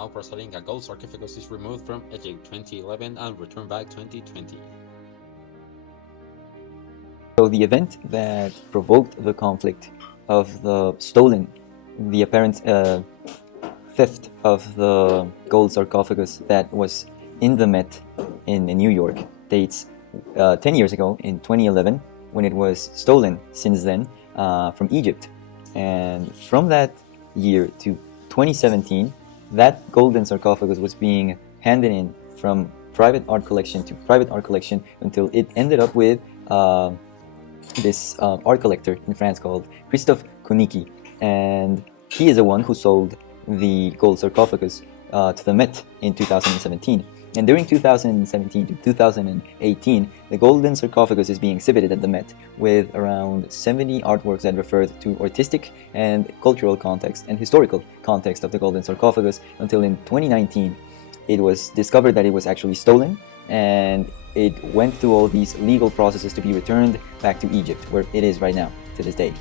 now presenting a gold sarcophagus is removed from Egypt 2011 and returned back 2020. So the event that provoked the conflict of the apparent theft of the gold sarcophagus that was in the Met in New York dates 10 years ago in 2011 when it was stolen since then from Egypt. And from that year to 2017, that golden sarcophagus was being handed in from private art collection to private art collection until it ended up with this art collector in France called Christophe Kounniki, and he is the one who sold the gold sarcophagus to the Met in 2017. And during 2017 to 2018, the golden sarcophagus is being exhibited at the Met with around 70 artworks that refer to artistic and cultural context and historical context of the golden sarcophagus until in 2019 it was discovered that it was actually stolen, and it went through all these legal processes to be returned back to Egypt, where it is right now, to this day.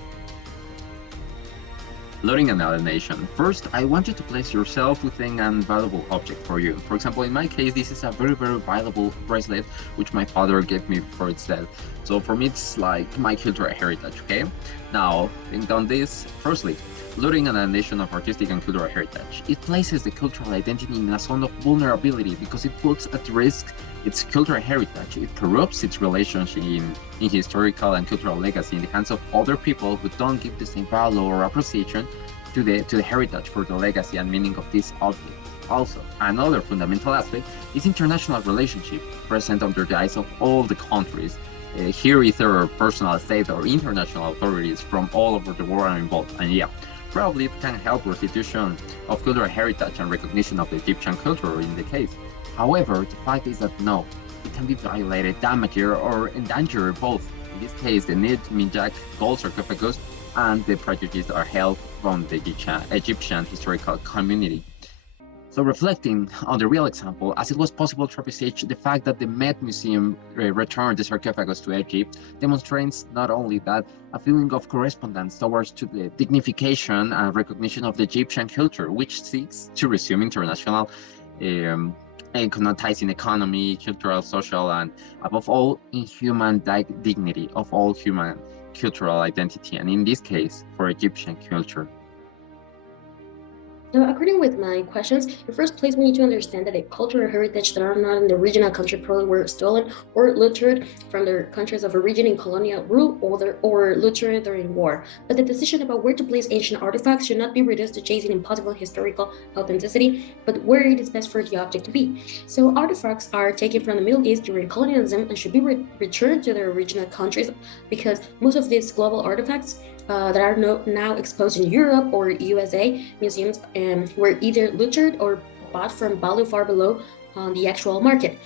Loading an alienation. First, I want you to place yourself within an valuable object for you. For example, in my case, this is a very valuable bracelet which my father gave me for its death. So for me, it's like my cultural heritage, okay? Now, think on this. Firstly, looting an alienation of artistic and cultural heritage. It places the cultural identity in a zone of vulnerability because it puts at risk its cultural heritage. It corrupts its relationship in historical and cultural legacy in the hands of other people who don't give the same value or appreciation to the heritage for the legacy and meaning of this object. Also, another fundamental aspect is international relationship present under the eyes of all the countries. Here, either personal state or international authorities from all over the world are involved, and yeah, probably it can help restitution of cultural heritage and recognition of the Egyptian culture in the case. However, the fact is that no, it can be violated, damaged, or endangered both. In this case, the Nid Minjak gold sarcophagus and the prejudice are held from the Egyptian historical community. So reflecting on the real example, as it was possible to appreciate the fact that the Met Museum returned the sarcophagus to Egypt demonstrates not only that a feeling of correspondence towards to the dignification and recognition of the Egyptian culture, which seeks to resume international and connotizing economy, cultural, social, and above all, inhuman dignity of all human cultural identity, and in this case, for Egyptian culture. So according with my questions, in first place, we need to understand that the cultural heritage that are not in the original country probably were stolen or looted from their countries of origin in colonial rule or looted during war. But the decision about where to place ancient artifacts should not be reduced to chasing impossible historical authenticity, but where it is best for the object to be. So artifacts are taken from the Middle East during colonialism and should be returned to their original countries because most of these global artifacts that are now exposed in Europe or USA museums were either looted or bought from value far below the actual market.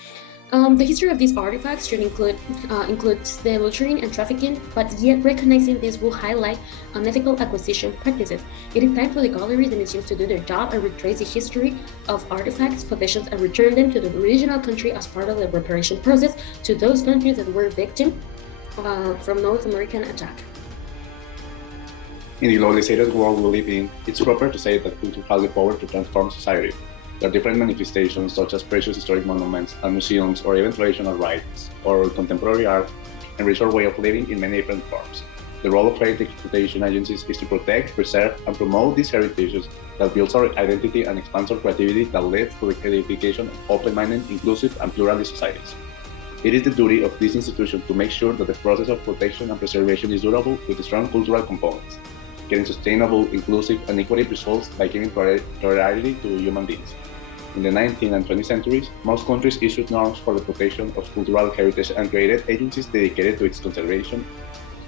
The history of these artifacts should includes the loitering and trafficking, but yet recognizing this will highlight unethical acquisition practices. It is time for the galleries and museums to do their job and retrace the history of artifacts, possessions, and return them to the original country as part of the reparation process to those countries that were victim from North American attack. In the globalized world we live in, it's proper to say that culture has the power to transform society. There are different manifestations such as precious historic monuments and museums or even traditional rites or contemporary art enrich our way of living in many different forms. The role of heritage protection agencies is to protect, preserve, and promote these heritages that builds our identity and expands our creativity that leads to the edification of open-minded, inclusive, and pluralist societies. It is the duty of this institution to make sure that the process of protection and preservation is durable with strong cultural components, getting sustainable, inclusive, and equitable results by giving priority to human beings. In the 19th and 20th centuries, most countries issued norms for the protection of cultural heritage and created agencies dedicated to its conservation.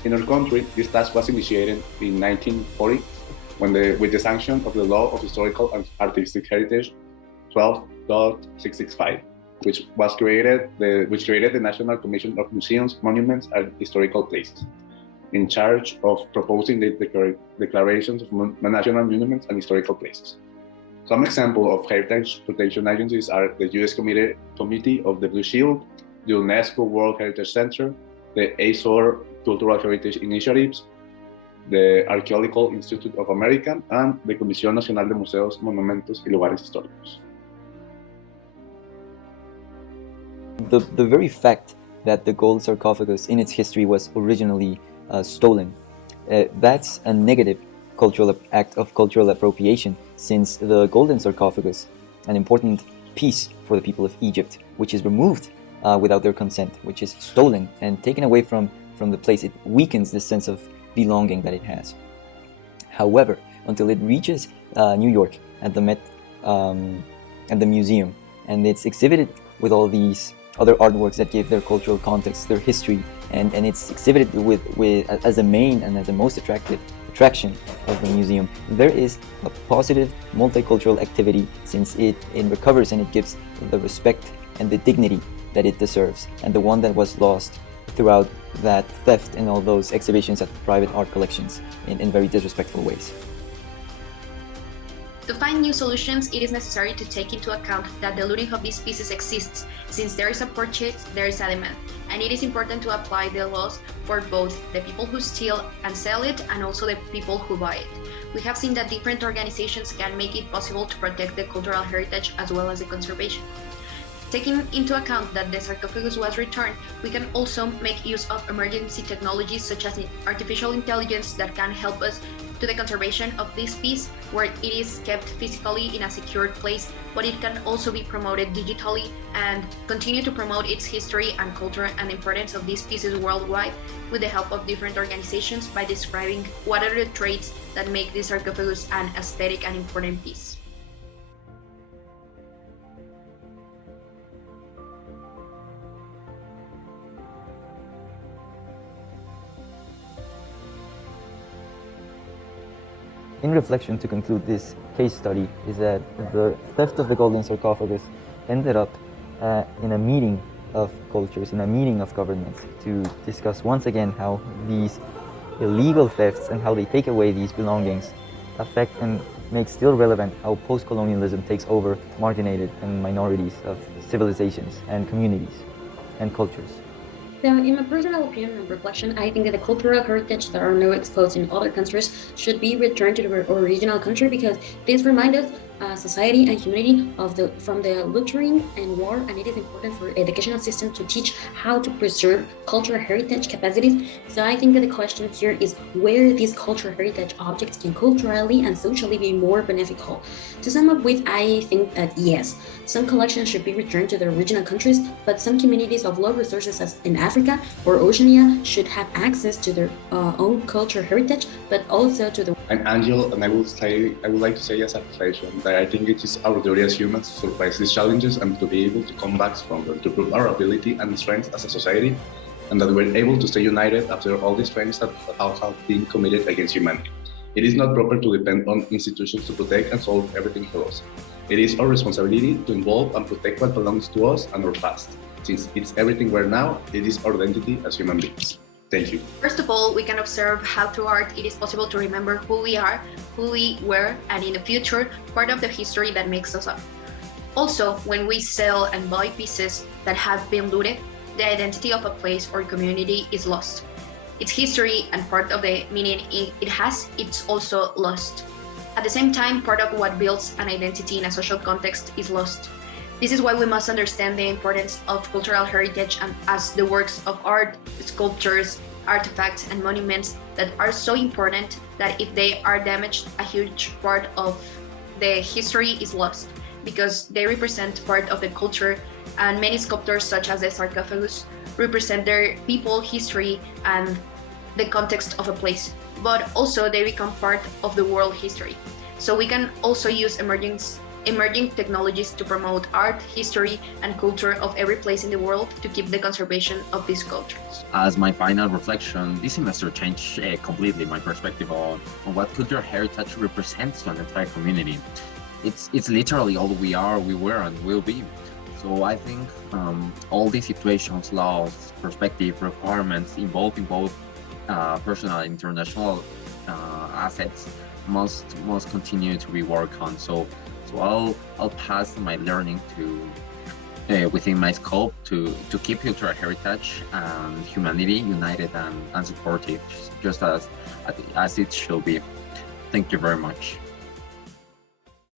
In our country, this task was initiated in 1940 with the sanction of the Law of Historical and Artistic Heritage 12.665, which created the National Commission of Museums, Monuments, and Historical Places, in charge of proposing the declarations of national monuments and historical places. Some examples of heritage protection agencies are the U.S. Committee of the Blue Shield, the UNESCO World Heritage Center, the ASOR Cultural Heritage Initiatives, the Archaeological Institute of America, and the Comisión Nacional de Museos, Monumentos y Lugares Históricos. The very fact that the gold sarcophagus in its history was originally stolen, that's a negative cultural act of cultural appropriation, since the golden sarcophagus, an important piece for the people of Egypt, which is removed without their consent, which is stolen and taken away from the place, it weakens the sense of belonging that it has. However, until it reaches New York at the Met and the museum, and it's exhibited with all these other artworks that give their cultural context, their history, and it's exhibited as the main and as the most attractive attraction of the museum, there is a positive multicultural activity, since it recovers and it gives the respect and the dignity that it deserves, and the one that was lost throughout that theft and all those exhibitions at private art collections in very disrespectful ways. To find new solutions, it is necessary to take into account that the looting of these pieces exists. Since there is a purchase, there is a demand, and it is important to apply the laws for both the people who steal and sell it and also the people who buy it. We have seen that different organizations can make it possible to protect the cultural heritage as well as the conservation. Taking into account that the sarcophagus was returned, we can also make use of emergency technologies such as artificial intelligence that can help us to the conservation of this piece, where it is kept physically in a secured place, but it can also be promoted digitally and continue to promote its history and culture and importance of these pieces worldwide with the help of different organizations by describing what are the traits that make this sarcophagus an aesthetic and important piece. In reflection, to conclude this case study, is that the theft of the golden sarcophagus ended up in a meeting of cultures, in a meeting of governments, to discuss once again how these illegal thefts and how they take away these belongings affect and make still relevant how post-colonialism takes over marginated and minorities of civilizations and communities and cultures. So, in my personal opinion and reflection, I think that the cultural heritage that are now exposed in other countries should be returned to the original country, because this reminds us society and humanity from the looting and war, and it is important for educational system to teach how to preserve cultural heritage capacities. So I think that the question here is where these cultural heritage objects can culturally and socially be more beneficial. To sum up with, I think that yes, some collections should be returned to their original countries, but some communities of low resources as in Africa or Oceania should have access to their own cultural heritage, but also to the. I'm Angel, and I would like to say as a reflection that I think it is our duty as humans to surpass these challenges and to be able to come back from them, to prove our ability and strength as a society, and that we're able to stay united after all these crimes that have been committed against humanity. It is not proper to depend on institutions to protect and solve everything for us. It is our responsibility to involve and protect what belongs to us and our past. Since it's everything we're now, it is our identity as human beings. Thank you. First of all, we can observe how through art it is possible to remember who we are, who we were, and in the future, part of the history that makes us up. Also, when we sell and buy pieces that have been looted, the identity of a place or community is lost. Its history and part of the meaning it has, it's also lost. At the same time, part of what builds an identity in a social context is lost. This is why we must understand the importance of cultural heritage and as the works of art, sculptures, artifacts, and monuments that are so important that if they are damaged, a huge part of the history is lost, because they represent part of the culture, and many sculptors such as the sarcophagus represent their people, history, and the context of a place, but also they become part of the world history. So we can also use emerging technologies to promote art, history, and culture of every place in the world to keep the conservation of these cultures. As my final reflection, this semester changed completely my perspective on what cultural heritage represents to an entire community. It's literally all we are, we were, and will be. So I think all these situations, laws, perspective, requirements involved in both personal and international assets must continue to be worked on. So I'll pass my learning to within my scope to keep cultural heritage and humanity united and supportive, just as it should be. Thank you very much.